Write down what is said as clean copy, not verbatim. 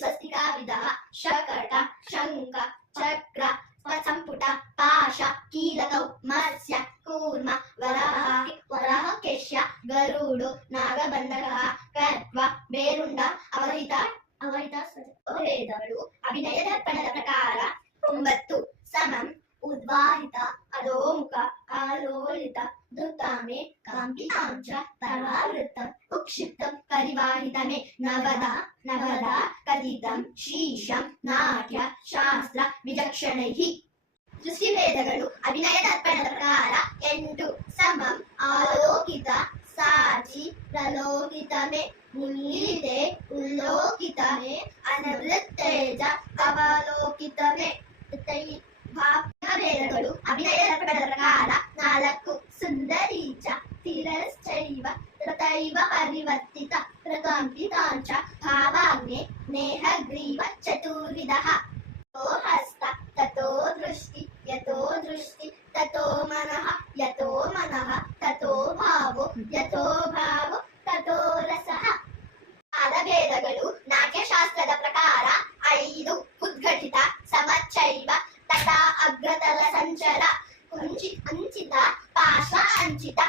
ಸ್ವಸ್ತಿಕಾ ವಿಧಃ शकट शंख चक्र संपुट पाश कीलकौ मत्स्य कूर्म वराह केश्य गरुड नागबंधकः कट्व बेरुंड ಅವಹಿತ ವೇದಗಳು ಅಭಿನಯ ದರ್ಪಣದ ಪ್ರಕಾರ 9 ಸಮಂ ಉದ್ವಾಹಿತ ಅಧೋಮುಖ ಆಲೋಲಿತ ಧೃತಾಮೆ ಕಾಂಪಿತಾಂಚ ತರಾವೃತ್ತ ಉಕ್ಷಿಪ್ತಂ ಪರಿವಾಹಿತಮೆ ನವದ ಕಥಿತಂ ಶೀಶಂ ನಾಟ್ಯ ಶಾಸ್ತ್ರ ವಿಚಕ್ಷಣೈಃ ಸೃಷ್ಟಿವೇದಗಳು ಅಭಿನಯ ದರ್ಪಣದ ಪ್ರಕಾರ 8 ಸಮಂ ಆಲೋಕಿತ ಸಾಚಿ ಪ್ರಲೋಕಿತಮೆ ಮುಲ್ಲಿದೆ ಉಲ್ಲೋಕಿತಮೆ ಅನವೃತ್ತೇಜ ಅವಲೋಕಿತಮೆ ವೇದಗಳು ಅಭಿನಯ ದರ್ಪಣದ ಪ್ರಕಾರ 4 ಸುಂದರೀಚ ತಿರಶ್ಚೈವ ತಥೈವ ಪರಿವರ್ತಿತ ಪ್ರಕಂಪಿತಾಂಚ ಭಾವಾಗ್ನೆ ನೇಹಗ್ರೀವ ಚತುರ್ವಿಧಃ ಹಸ್ತ ತಥೋ ದೃಷ್ಟಿ ಯಥೋ ದೃಷ್ಟಿ ತಥೋ ಮನಃ ಯಥೋ ಮನಃ ತಥೋ ಭಾವೋ ಯಥೋ ಭಾವೋ ತಥೋ ರಸಃ ವೇದಗಳು ನಾಟ್ಯಶಾಸ್ತ್ರದ ಪ್ರಕಾರ 5 ಉದ್ಘಟಿತ ಸಮಚ್ಚೈವ ತಥಾ ಅಗ್ರತಲ ಸಂಚರ ಅಂಚಿತ ಪಾರ್ಶ್ವ ಅಂಚಿತ